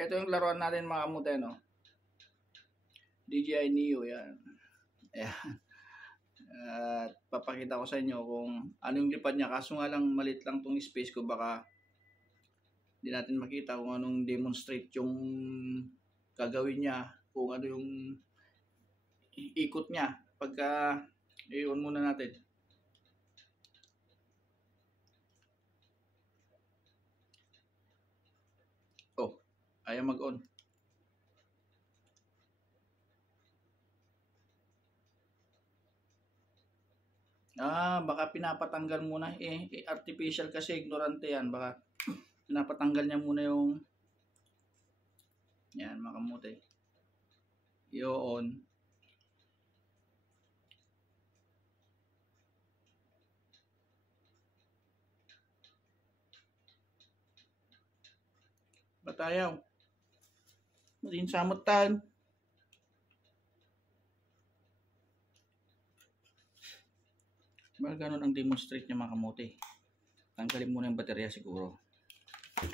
Ito yung laruan natin mga kamote, no? DJI Neo, yan. Ayan. At papakita ko sa inyo kung anong lipad niya. Kaso nga lang malit lang tong space ko, baka hindi natin makita kung anong demonstrate yung gagawin niya, kung ano yung ikot niya. Pagka i-on muna natin. Oh, ayaw mag-on. Baka pinapatanggal muna. Artificial kasi, ignorante yan. Baka pinapatanggal niya muna yung yan, mga kamote. I-on. Ba't ayaw? Marin samot tan. Baka ganun ang demonstrate niya mga kamote. Tanggalin muna yung baterya siguro.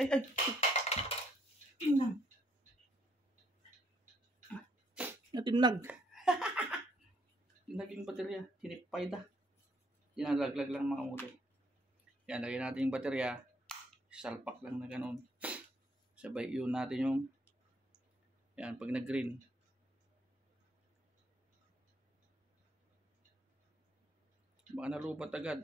Ay! Tinag. Natinag. Tinag yung baterya. Tinipay da. Tinalaglag lang mga kamote. Yan, lagyan natin yung baterya. Salpak lang na ganun. Sabay yun natin yung yan, pag nag-green. Baka nalubat agad.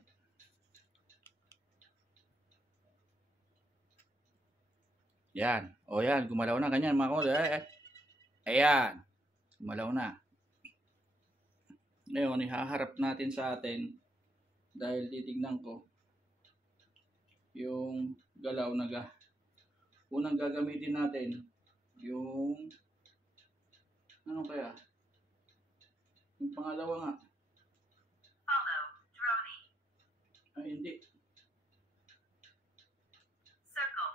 Yan. O yan, gumalaw na. Ganyan mga kamote. Ayan. Gumalaw na. Ngayon, ihaharap natin sa atin dahil titignan ko yung galaw na unang gagamitin natin yung ano kaya? Yung pangalawa nga. Follow, Droney. Ay, hindi. Circle.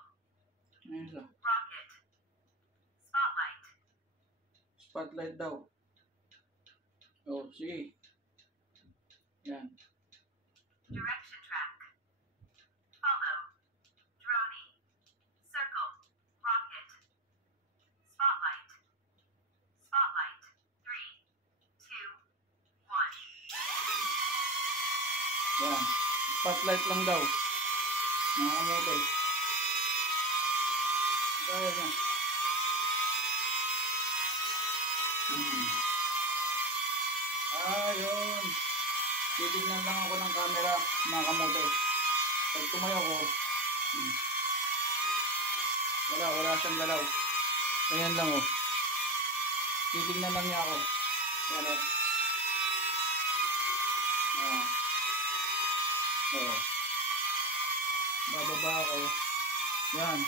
Ayun sa. Rocket. Spotlight. Spotlight daw. Oh, sige. Yan. Direction track. Follow, Droney. Circle. Rocket. Spotlight. Spotlight. 3, 2, 1. Yan. Spotlight lang daw. Mga kamote. Kaya yan. Ayun. Titignan lang ako ng camera, mga kamote. Pag tumayo ko, wala siyang galaw. Ayan lang oh. Titignan lang niya ako. Yan oh. Bababa ako. Yan.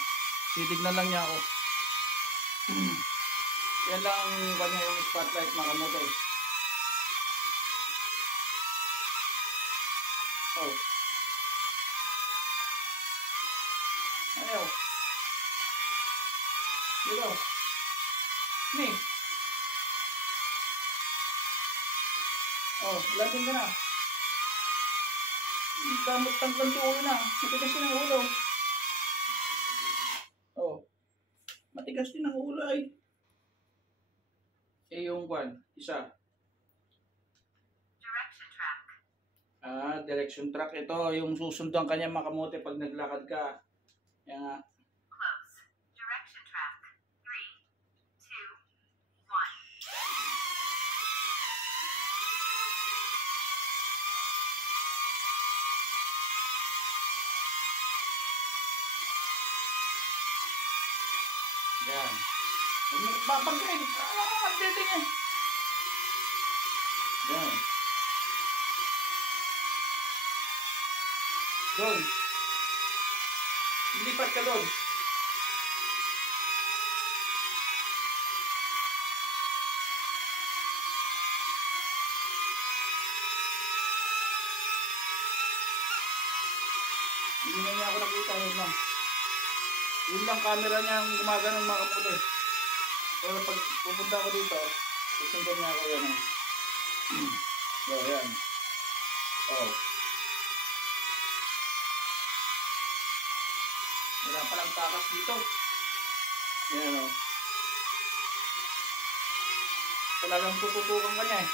Titignan lang niya ako. Yan lang ang kanya yung spotlight mga kamote. Oh. Ayaw. Dito. Ni. Oh, landing ka na. Damot tanggal yung ulo na. Matigas din ang ulo. Oh. Matigas din ang ulo ay. Yung one. Isa. Direction track. Direction track. Ito yung susundan kanya mga kamote pag naglakad ka. Yan nga. Close. Direction track. 3, 2, 1. Yan. Babagay. Ang dating eh. Yan. Doon. Lipat ka doon. Hindi na niya ako nakita. Yun lang. Yun lang camera niya ang gumagano mga kamote. Pero pag pupunta ako dito, susundan niya ako yan. So, yan. Oh. Wala palang takas dito. Yan o. Talagang tututukan ka niya eh.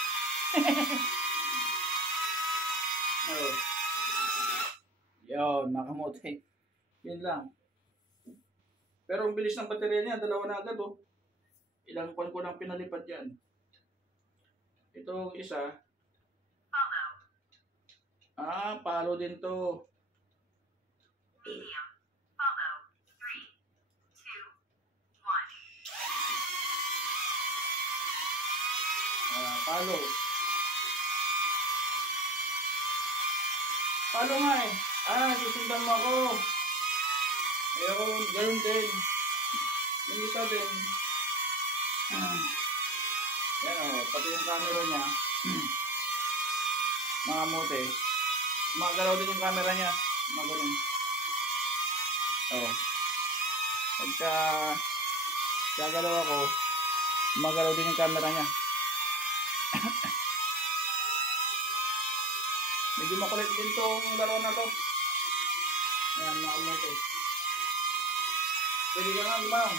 Oh. Yun, nakamote. Yun lang. Pero ang bilis ng baterya niya, dalawa na agad oh. Ilang buwan ko nang pinalipat yan. Ito isa. Follow. Palo din to. Medium. Follow. 3, 2, 1. Palo. Palo nga eh. Susundan mo ako. Ayun, ganun din. Yung isa din. Yan o, pati yung camera niya. Mga mote. Magalaw din yung camera niya. Mga ganun. Pagka gagalaw ako, magalaw din yung camera niya. Medyo makulit din to yung laro na to. Ayan, mga mote. Pwede ka nga gumalaw.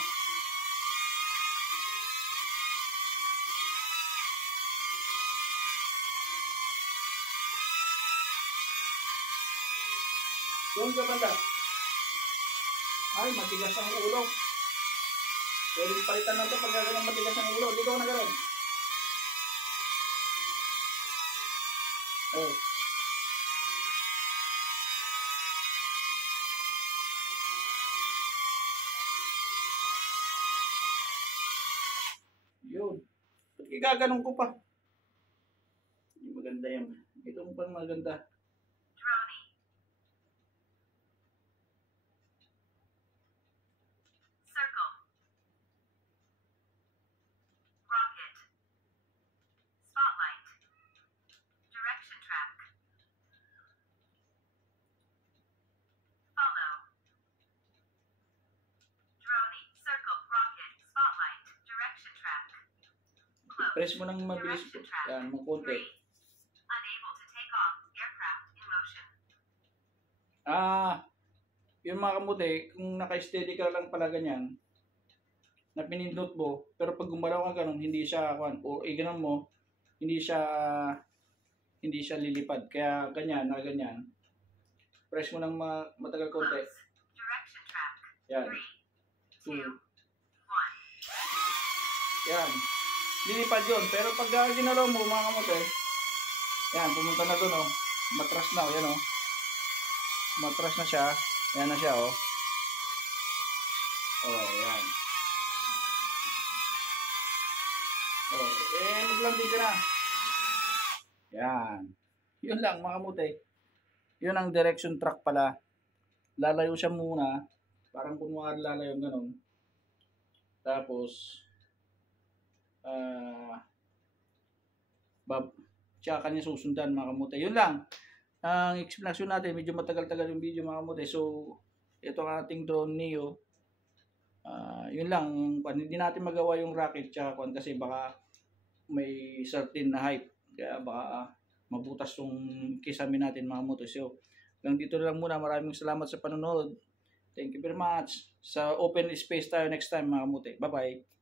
Doon ka banda. Ay, matigas ang ulo. Pwede palitan na ito pag gano'n matigas ang ulo. Dito ka na gano'n. Oh. Yun. Ba't igaganon ko pa? Hindi maganda yan. Ito mo pang maganda. Droney. Circle. Rocket. Spotlight. Direction track. Follow. Droney. Circle. Rocket. Spotlight. Direction track. Close. Press mo nang mabilis. Direction track. Yan, ng konti. 3. Unable to take off. Aircraft in motion. Yung mga kamote, kung naka-steady ka lang pala ganyan, na pinindot mo, pero pag gumalaw ka ganun, hindi siya, o ganun mo, hindi siya lilipad. Kaya ganyan, na ganyan. Press mo nang matagal konti. Close. Direction track. Yan. 3, 2, 1. Yan. Lilipad yun. Pero pag ginalaw mo, mga kamote, yan, pumunta na doon, oh. Matras na, oh. Yan, oh. Matras na siya. Yan na siya, oh. Oh, yan. Oh, maglanding ka na. Yan. Yun lang, mga kamote. Yun ang direction track pala. Lalayo siya muna. Parang kunwari lalayo ganun. Tapos, tsaka kanya susundan, mga kamote. Yun lang. Ang explanation natin, medyo matagal-tagal yung video, mga kamote. So, ito ang ating drone Neo. Yun lang. Hindi natin magawa yung rocket tsaka kasi baka may certain na hype. Kaya baka mabutas yung kisame natin, mga kamote. So, hanggang dito lang muna. Maraming salamat sa panonood. Thank you very much. Sa open space tayo next time, mga kamote. Bye-bye.